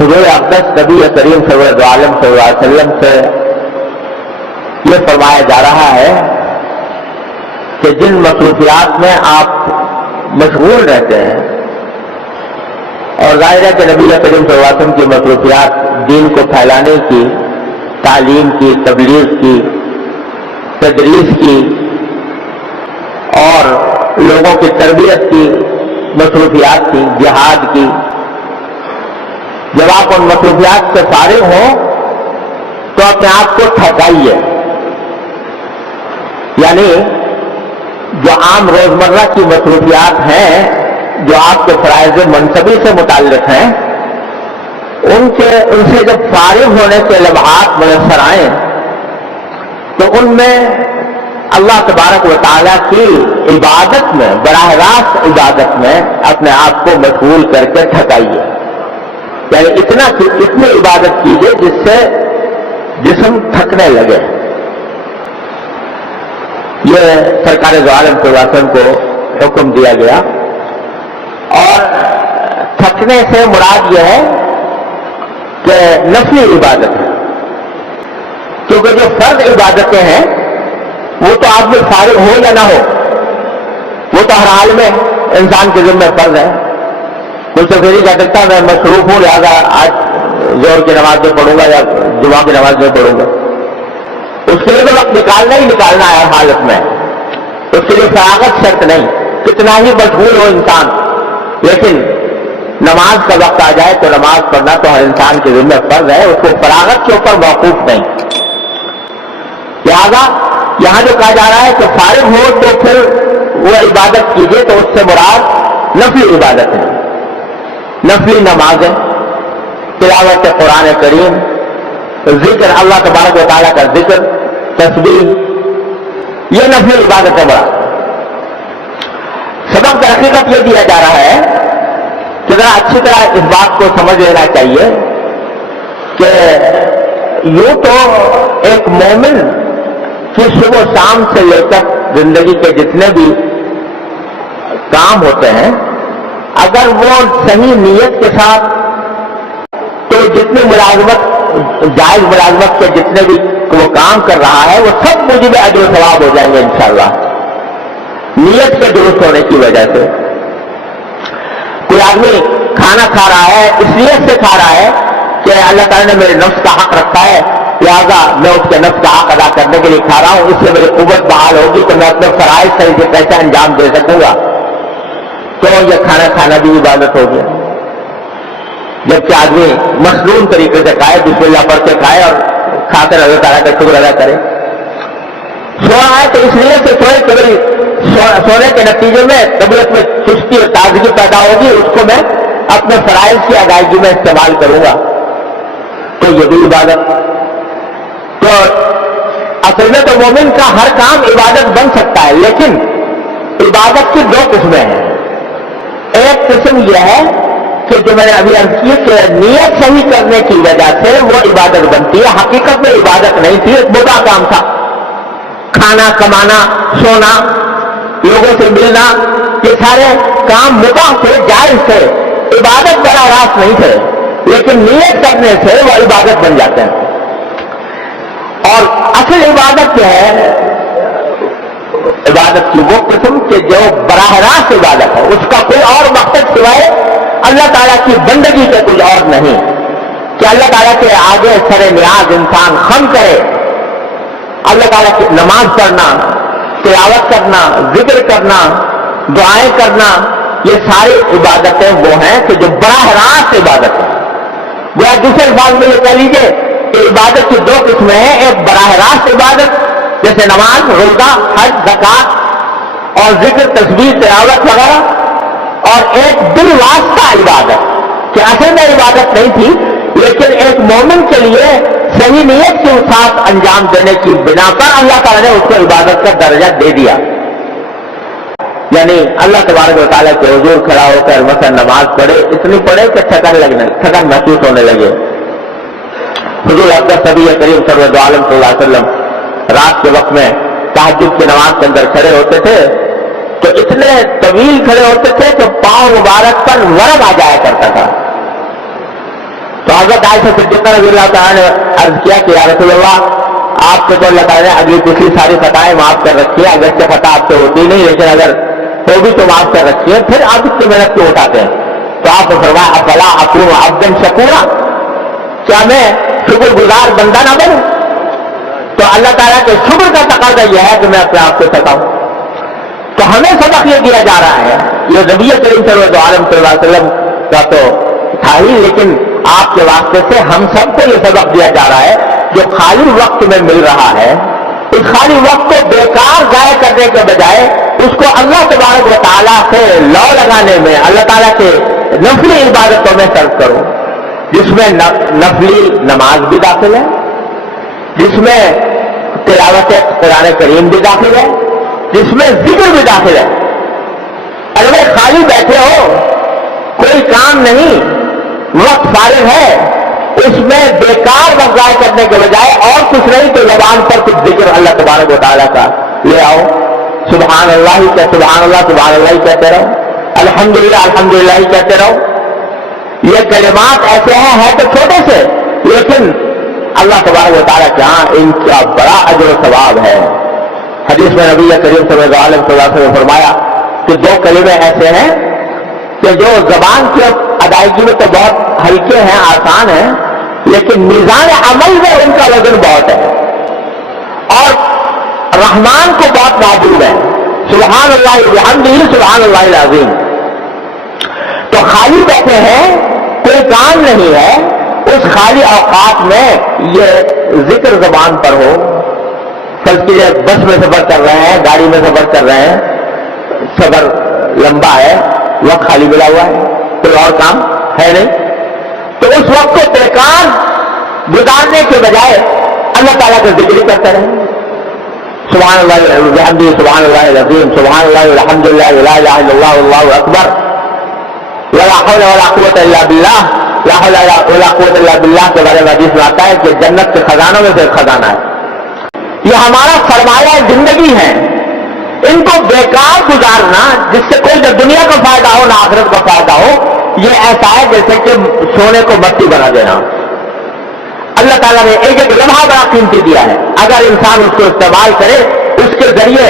حضور اقدس نبی کریم صلی اللہ علیہ وسلم سے یہ فرمایا جا رہا ہے کہ جن مصروفیات میں آپ مشغول رہتے ہیں، اور ظاہر ہے کہ نبی کریم صلی اللہ علیہ وسلم کی مصروفیات دین کو پھیلانے کی، تعلیم کی، تبلیغ کی، تدریس کی اور لوگوں کی تربیت کی مصروفیات کی، جہاد کی، جب آپ ان مصروفیات سے فارغ ہوں تو اپنے آپ کو تھکائیے، یعنی جو عام روزمرہ کی مصروفیات ہیں، جو آپ کے فرائض منصبی سے متعلق ہیں، ان سے جب فارغ ہونے کے لمحات میسر آئیں تو ان میں اللہ تبارک و تعالیٰ کی عبادت میں، براہ راست عبادت میں اپنے آپ کو مشغول کر کے تھکائیے، یعنی اتنی عبادت کیجیے جس سے جسم تھکنے لگے۔ یہ سرکار دو عالم صلی اللہ علیہ وسلم کو حکم دیا گیا، اور تھکنے سے مراد یہ ہے کہ نفلی عبادت ہے، کیونکہ جو فرض عبادتیں ہیں وہ تو آپ میں فارغ ہو یا نہ ہو، وہ تو ہر حال میں انسان کے ذمہ فرض ہے۔ کوئی تو پھر ہی کہہ سکتا میں مصروف ہوں لہٰذا آج ظہر کی نماز میں پڑھوں گا یا جمعہ کی نماز میں پڑھوں گا، اس کے لیے تو وقت نکالنا ہی نکالنا ہے ہر حالت میں، اس کے لیے فراغت شرط نہیں، کتنا ہی مشغول ہو انسان، لیکن نماز کا وقت آ جائے تو نماز پڑھنا تو ہر انسان کے ذمہ فرض ہے، اس کو فراغت کے اوپر موقوف نہیں۔ لہذا یہاں جو کہا جا رہا ہے کہ فارغ ہو تو پھر وہ عبادت کیجیے، تو اس سے مراد نفلی عبادت ہے، نفلی نمازیں، تلاوت قرآن کریم، ذکر اللہ تبارک و تعالیٰ کا ذکر، تسبیح، یہ نفلی عبادت ہے۔ بڑا سبق در حقیقت یہ دیا جا رہا ہے کہ ذرا اچھی طرح اس بات کو سمجھ لینا چاہیے کہ یوں تو ایک مومن کی صبح و شام سے لے کر زندگی کے جتنے بھی کام ہوتے ہیں، اگر وہ صحیح نیت کے ساتھ، تو جتنی ملازمت، جائز ملازمت کے جتنے بھی وہ کام کر رہا ہے وہ سب موجب اجر و ثواب ہو جائیں گے انشاءاللہ، نیت کے درست ہونے کی وجہ سے۔ کوئی آدمی کھانا کھا رہا ہے اس نیت سے کھا رہا ہے کہ اللہ تعالیٰ نے میرے نفس کا حق رکھا ہے، لہذا میں اس کے نفس کا حق ادا کرنے کے لیے کھا رہا ہوں، اس سے میری قوت بحال ہوگی تو میں اپنے فرائض صحیح سے کیسے انجام دے سکوں گا، تو یہ کھانا کھانا بھی عبادت ہو گیا۔ جبکہ آدمی مصنون طریقے سے کھائے، بسم اللہ پڑھ کے کھائے اور کھا کر اللہ تعالیٰ کا شکر ادا کرے۔ سو رہا ہے تو اس لیے سے سونے کے نتیجے میں طبیعت میں چستی اور تازگی پیدا ہوگی، اس کو میں اپنے فرائض کی ادائیگی میں استعمال کروں گا، تو یہ بھی عبادت۔ تو اصل میں تو مومن کا ہر کام عبادت بن سکتا ہے، لیکن عبادت کی دو قسمیں ہیں۔ ایک قسم یہ ہے کہ جو میں نے ابھی عرض کی کہ نیت صحیح کرنے کی وجہ سے وہ عبادت بنتی ہے، حقیقت میں عبادت نہیں تھی، ایک برا کام تھا، کھانا، کمانا، سونا، لوگوں سے ملنا، یہ سارے کام مباح تھے، جائز تھے، عبادت براہ راست نہیں تھے، لیکن نیت کرنے سے وہ عبادت بن جاتے ہیں۔ اور اصل عبادت کیا ہے؟ عبادت کی وہ قسم کہ جو براہ راست عبادت ہے، اس کا کوئی اور مقصد سوائے اللہ تعالیٰ کی بندگی کے کچھ اور نہیں، کہ اللہ تعالیٰ کے آگے سر نیاز انسان خم کرے، اللہ تعالیٰ کی نماز پڑھنا، تلاوت کرنا، ذکر کرنا، دعائیں کرنا، یہ ساری عبادتیں وہ ہیں کہ جو براہ راست عبادت ہے۔ وہ دوسرے الفاظ میں یہ کہہ لیجیے کہ عبادت کی دو قسمیں ہیں، ایک براہ راست عبادت جیسے نماز، روزہ، حج، زکوٰۃ اور ذکر، تسبیح، تلاوت وغیرہ، اور ایک بالواسطہ عبادت کہ اصل میں عبادت نہیں تھی، لیکن ایک مومن کے لیے صحیح نیت کے ساتھ انجام دینے کی بنا پر اللہ تعالیٰ نے اس کو عبادت کا درجہ دے دیا۔ یعنی اللہ تبارک و تعالیٰ کے حضور کھڑا ہو کر مثلا نماز پڑھے، اتنی پڑھے کہ تھکن محسوس ہونے لگے۔ حضور اقدس نبی کریم صلی اللہ علیہ وسلم رات کے وقت میں تہجد کی نماز کے اندر کھڑے ہوتے تھے تو اتنے طویل کھڑے ہوتے تھے کہ پاؤں مبارک پر ورم آ جایا کرتا تھا، تو حضرت عائشہ صدیقہ رضی اللہ تعالیٰ نے عرض کیا کہ یا رسول اللہ آپ کو تو اللہ تعالیٰ نے اگلی پچھلی ساری خطائیں معاف کر رکھی ہے، اگرچہ خطا آپ سے ہوتی نہیں لیکن اگر وہ بھی تو معاف کر رکھی ہے، پھر آپ اس کی محنت کیوں اٹھاتے ہیں؟ تو آپ نے فرمایا افلا اکون عبدا شکورا، کیا میں شکر گزار بندہ نہ بنوں؟ تو اللہ تعالیٰ کے شکر کا تقاضا یہ ہے کہ میں اپنے آپ کو ستاؤں۔ تو ہمیں سبق یہ دیا جا رہا ہے، یہ نبی کریم صلی اللہ علیہ وسلم کا تو تھا ہی، لیکن آپ کے واسطے سے ہم سب کو یہ سبق دیا جا رہا ہے جو خالی وقت میں مل رہا ہے، اس خالی وقت کو بیکار ضائع کرنے کے بجائے اس کو اللہ تبارک و تعالیٰ سے لو لگانے میں، اللہ تعالیٰ کے نفلی عبادتوں میں صرف کرو، جس میں نفلی نماز بھی داخل ہے، جس میں تلاوت قرآن کریم بھی داخل ہے، جس میں ذکر بھی داخل ہے۔ اگر خالی بیٹھے ہو، کوئی کام نہیں، وقت فارغ ہے، اس میں بیکار وقت ضائع کرنے کے بجائے اور کچھ نہیں تو زبان پر کچھ ذکر اللہ تبارک و تعالیٰ کا لے آؤ، سبحان اللہ ہی سبحان اللہ ہی کہتے رہو، الحمدللہ الحمدللہ ہی کہتے رہو۔ یہ کلمات ایسے ہیں تو چھوٹے سے، لیکن اللہ تبارک و تعالیٰ کے ہاں ان کا بڑا اجر و ثواب ہے۔ حدیث میں نبی کریم صلی اللہ علیہ وسلم نے فرمایا کہ دو کلمے ایسے ہیں کہ جو زبان کی ادائیگی میں تو بہت ہلکے ہیں، آسان ہیں، لیکن میزان عمل میں ان کا وزن بہت ہے اور رحمان کو بہت محبوب ہے، سبحان اللہ وبحمدہ سبحان اللہ العظیم۔ تو خالی بیٹھے ہیں، کوئی کام نہیں ہے، اس خالی اوقات میں یہ ذکر زبان پر ہو، فرض کیجیے بس میں سفر کر رہے ہیں، گاڑی میں سفر کر رہے ہیں، سفر لمبا ہے، وقت خالی ملا ہوا ہے، کوئی اور کام ہے نہیں، تو اس وقت کو بیکار گزارنے کے بجائے اللہ تعالیٰ کا ذکر ہی کرتے رہیں، سبحان اللہ وبحمدہ سبحان اللہ العظیم، سبحان اللہ الحمدللہ لا الہ الا اللہ واللہ اکبر، ولا حول ولا قوت الا باللہ، لا حول ولا قوت الا باللہ کے بارے میں حدیث میں آتا ہے کہ جنت کے خزانوں میں سے ایک خزانہ ہے۔ یہ ہمارا سرمایہ زندگی ہے، ان کو بیکار گزارنا جس سے کوئی نہ دنیا کا فائدہ ہو نہ آخرت کا فائدہ ہو، یہ ایسا ہے جیسے کہ سونے کو مٹی بنا دینا۔ اللہ تعالیٰ نے ایک ایک لمحہ بڑا قیمتی دیا ہے، اگر انسان اس کو استعمال کرے اس کے ذریعے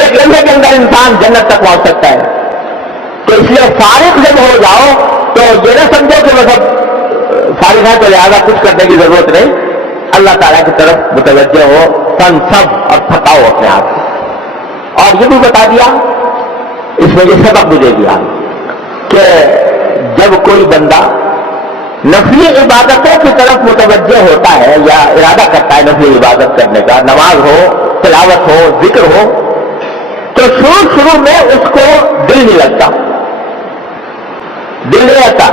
ایک لمحے کے اندر انسان جنت تک پہنچ سکتا ہے۔ تو اس لیے فارغ جب ہو جاؤ تو یہ نہ سمجھو کہ مطلب فارغ ہے تو لہٰذا کچھ کرنے کی ضرورت نہیں، اللہ تعالیٰ کی طرف متوجہ ہو، فن سب اور تھکاؤ اپنے آپ کو۔ اور یہ بھی بتا دیا، اس میں یہ سبق بھی دے دیا کہ جب کوئی بندہ نفلی عبادتوں کی طرف متوجہ ہوتا ہے یا ارادہ کرتا ہے نفلی عبادت کرنے کا، نماز ہو، تلاوت ہو، ذکر ہو، تو شروع میں اس کو دل نہیں لگتا، دل نہیں لگتا،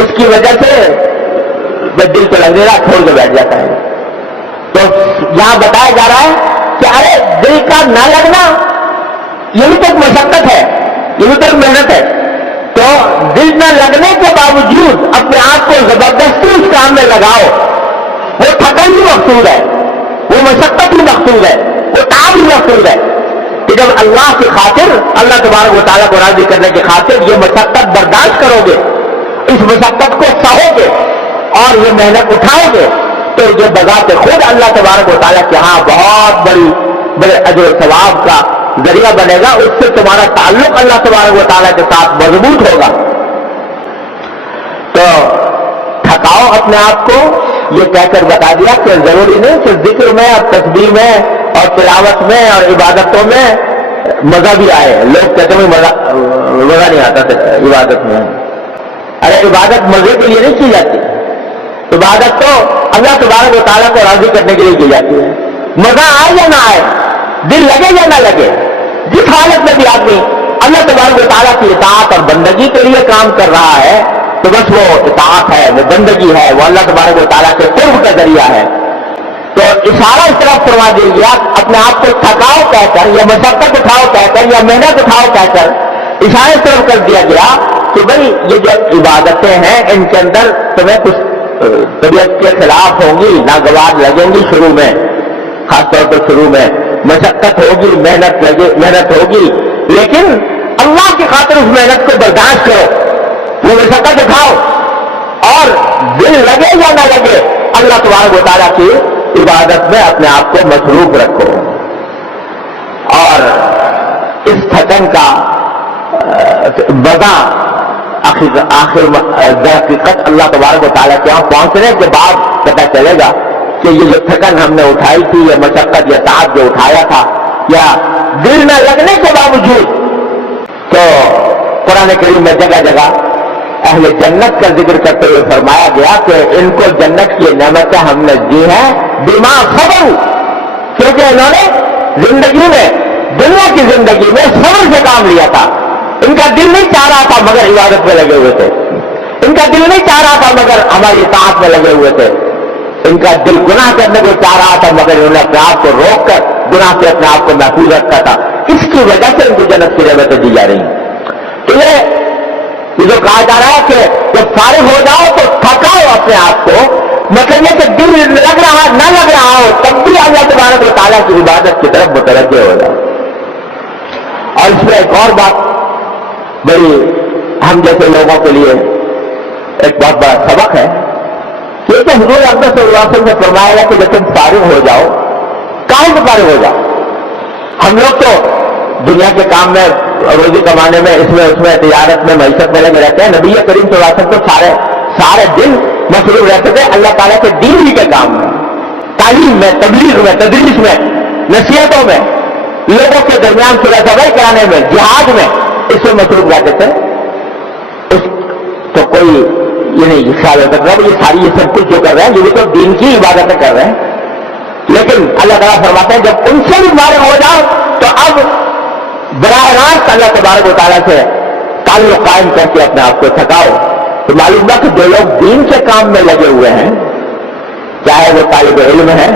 اس کی وجہ سے دل کو لگ رہا چھوڑ کے بیٹھ جاتا ہے۔ تو یہاں بتایا جا رہا ہے کہ ارے دل کا نہ لگنا یہ بھی تو ایک مشقت ہے، یہ بھی تو ایک محنت ہے، تو دل نہ لگنے کے باوجود اپنے آپ کو زبردستی اس کام میں لگاؤ، وہ تھکن بھی مقصود ہے، وہ مشقت بھی مقصود ہے، وہ تعب بھی مقصود ہے کہ جب اللہ کی خاطر، اللہ تبارک و تعالیٰ کو راضی کرنے کی خاطر یہ مشقت برداشت کرو گے، اس مشقت کو سہو گے اور یہ محنت اٹھاؤ گے، تو یہ بذات خود اللہ تبارک و تعالیٰ کے ہاں بہت بڑے اجر و ثواب کا ذریعہ بنے گا، اس سے تمہارا تعلق اللہ تبارک و تعالیٰ کے ساتھ مضبوط ہوگا۔ تو تھکاؤ اپنے آپ کو، یہ کہہ کر بتا دیا کہ ضروری نہیں کہ ذکر میں اور تسبیح میں اور تلاوت میں اور عبادتوں میں مزہ بھی آئے۔ لوگ کہتے ہیں مزہ نہیں آتا عبادت میں، ارے عبادت مزے کے لیے نہیں کی جاتی، عبادت تو اللہ تبارک و تعالیٰ کو راضی کرنے کے لیے کی جاتی ہے۔ مزہ آئے یا نہ آئے، دل لگے یا نہ لگے، جس حالت میں بھی آدمی اللہ تبارک و تعالیٰ کی اطاعت اور بندگی کے لیے کام کر رہا ہے تو بس وہ اطاعت ہے، وہ بندگی ہے، وہ اللہ تبارک و تعالیٰ کے قرب کا ذریعہ ہے۔ تو اشارہ اس طرف فرما دیا گیا، اپنے آپ کو تھکاؤ کہہ کر یا مشقت اٹھاؤ کہہ کر یا محنت اٹھاؤ کہہ کر اشارہ اس طرف کر دیا گیا کہ بھائی یہ جو عبادتیں ہیں ان کے اندر تمہیں کچھ طبیعت کے خلاف ہوں گی، ناگوار لگیں گی، شروع میں خاص طور پر شروع میں مشقت ہوگی، محنت ہوگی، لیکن اللہ کی خاطر اس محنت کو برداشت کرو، وہ مشقت اٹھاؤ اور دل لگے یا نہ لگے اللہ تبارک و تعالیٰ کی عبادت میں اپنے آپ کو مصروف رکھو. اور اس تھکن کا وجہ آخر حقیقت اللہ تبارک و تعالیٰ کے یہاں پہنچنے کے بعد پتہ چلے گا کہ یہ جو تھکن ہم نے اٹھائی تھی، یہ مشقت، یہ تعب جو اٹھایا تھا، یا دل نہ لگنے کے باوجود. تو قرآن کریم میں جگہ جگہ اہل جنت کا ذکر کرتے ہوئے فرمایا گیا کہ ان کو جنت کی نعمتیں ہم نے دی ہیں بما صبر، کیونکہ انہوں نے زندگی میں، دنیا کی زندگی میں صبر سے کام لیا تھا. ان کا دل نہیں چاہ رہا تھا مگر عبادت میں لگے ہوئے تھے. ان کا دل نہیں چاہ رہا تھا مگر ہماری اطاعت میں لگے ہوئے تھے. ان کا دل گناہ کرنے کو چاہ رہا تھا مگر انہوں نے اپنے آپ کو روک کر گناہ سے اپنے آپ کو محفوظ رکھا تھا. اس کی وجہ سے ان کو جنت کی نعمتیں دی جا رہی ہیں. تو یہ جو کہا جا رہا ہے کہ جب فارغ ہو جاؤ تو تھکاؤ اپنے آپ کو، مطلب یہ کہ دل لگ رہا نہ لگ رہا ہو تب بھی اللہ تبارک و تعالیٰ کی عبادت کی طرف متوجہ ہو جاؤ. اور اس میں ایک اور بات بڑی ہم جیسے لوگوں کے لیے ایک بہت بڑا سبق ہے کہ حضور اقدس صلی اللہ علیہ وسلم نے فرمایا کہ جب تم فارغ ہو جاؤ، کہاں سے فارغ ہو جاؤ؟ ہم لوگ تو دنیا کے کام میں، روزی کمانے میں، اس میں تجارت میں، معیشت میں لگے رہتے ہیں. نبی کریم صلی اللہ علیہ وسلم تو سارے دن مصروف رہتے تھے اللہ تعالیٰ کے دین ہی کے کام میں، تعلیم میں، تبلیغ میں، تدریس میں، نصیحتوں میں، لوگوں کے درمیان صلح صفائی کرانے میں، جہاد میں، اس میں مصروف رہتے تھے. تو کوئی یہ نہیں خیال ہو سکتا یہ ساری یہ سب کچھ جو کر رہے ہیں یہ بھی تو دین کی عبادتیں کر رہے ہیں. لیکن اللہ تعالیٰ فرماتے ہیں جب ان سے بھی فارغ ہو جاؤ تو اب براہ راست اللہ تبارک و تعالیٰ سے تعلق قائم کر کے اپنے آپ کو تھکاؤ. تو معلوم ہوا کہ جو لوگ دین کے کام میں لگے ہوئے ہیں، چاہے وہ طالب علم ہیں،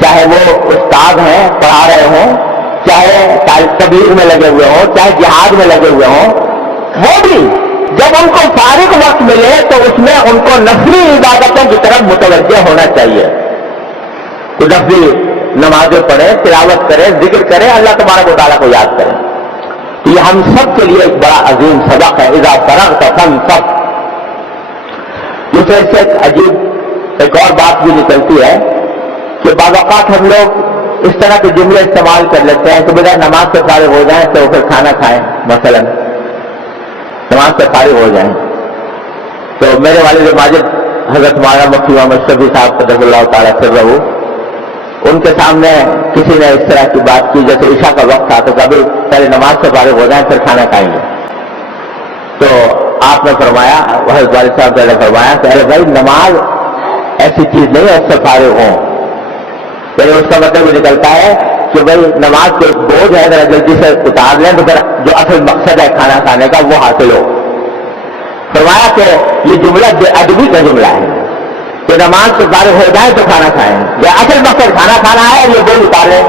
چاہے وہ استاد ہیں پڑھا رہے ہوں، چاہے تبلیغ میں لگے ہوئے ہوں، چاہے جہاد میں لگے ہوئے ہوں، وہ بھی جب ان کو فارغ وقت ملے تو اس میں ان کو نفلی عبادتوں کی طرف متوجہ ہونا چاہیے. تو نفلی نمازیں پڑھے، تلاوت کرے، ذکر کرے، اللہ تبارک و تعالیٰ کو یاد کرے. یہ ہم سب کے لیے ایک بڑا عظیم سبق ہے. اذا فرغت فانصب. دوسرے سے ایک عجیب ایک اور بات بھی نکلتی ہے کہ بعض اوقات ہم لوگ اس طرح کے جملے استعمال کر لیتے ہیں کہ بجائے نماز سے فارغ ہو جائیں تو پھر کھانا کھائیں. مثلا نماز سے فارغ ہو جائیں. تو میرے والد ماجد حضرت مولانا مفتی محمد شفیع صاحب قدس اللہ تعالیٰ سرہ، ان کے سامنے کسی نے اس طرح کی بات کی جیسے عشاء کا وقت تھا تو کبھی پہلے نماز سے فارغ ہو جائیں پھر کھانا کھائیں گے. تو آپ نے فرمایا، حضرت والد صاحب نے فرمایا کہ ارے بھائی نماز ایسی چیز نہیں ہے اس سے فارغ ہوں. یعنی اس کا مطلب یہ نکلتا ہے کہ بھائی نماز کو ایک بوجھ ہے ذرا جلدی سے اتار لیں تو پھر جو اصل مقصد ہے کھانا کھانے کا وہ حاصل ہو. فرمایا کہ یہ جملہ بے ادبی کا جملہ ہے کہ نماز سے فارغ ہو جائے تو کھانا کھائیں. یہ اصل مقصد کھانا کھانا ہے، یہ بوجھ اتارے.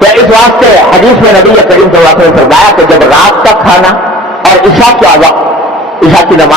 تو اس واسطے حدیث میں نبی کریم صلی اللہ علیہ وسلم نے فرمایا کہ جب رات کا کھانا اور عشاء کا وقت، عشاء کی نماز